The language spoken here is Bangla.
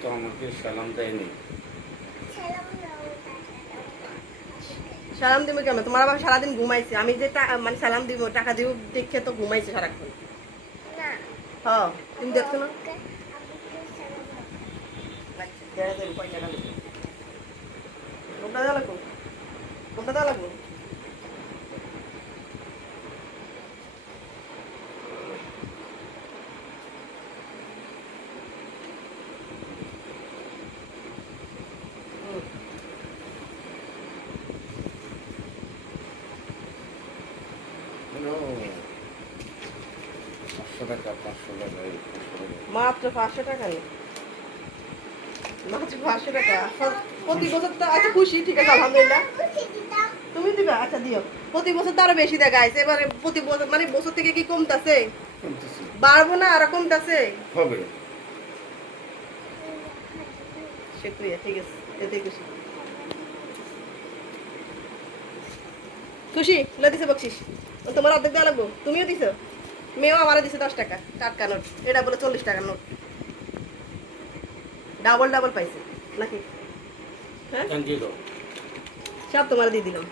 তো আমাকে সালাম দেয়নি। সালাম দিব কেন? তোমার আবার সারাদিন ঘুমাইছে। আমি যে মানে সালাম দিব, টাকা দিব দেখে তো ঘুমাইছে সারাক্ষণ। হ্যাঁ, তুমি দেখছো না? আচ্ছা, দেখা যাবে কয় টাকা দেবো। কোনটা দেওয়া লাগবো? কোনটা দেওয়া লাগবো? No, 500 টাকা 500 টাকা এই 500 টাকা। মাত্র 500 টাকা নেই, মাত্র 500 টাকা। প্রতি বছর তো আচ্ছা খুশি, ঠিক আছে আলহামদুলিল্লাহ। তুমি দিবা? আচ্ছা দিও। প্রতি বছর তো আরো বেশি দেখাইছে, এবারে প্রতি বছর মানে বছর থেকে কি কমতাছে? কমতেছে। বাড়বো না আর কমতাছে? হবে। শুক্রিয়া, ঠিক আছে, এতেই খুশি। খুশি লে দিছে বকশিস। ও তোমার অর্ধেক দেওয়া লাগবো, তুমিও দিছো। মেয়েও আমারও দিছে 10 টাকা টাটকা নোট। এটা বলে 40 টাকার নোট, ডাবল ডাবল পাইছে নাকি? হ্যাঁ, থ্যাংক ইউ। সব তোমার দিয়ে দিলাম।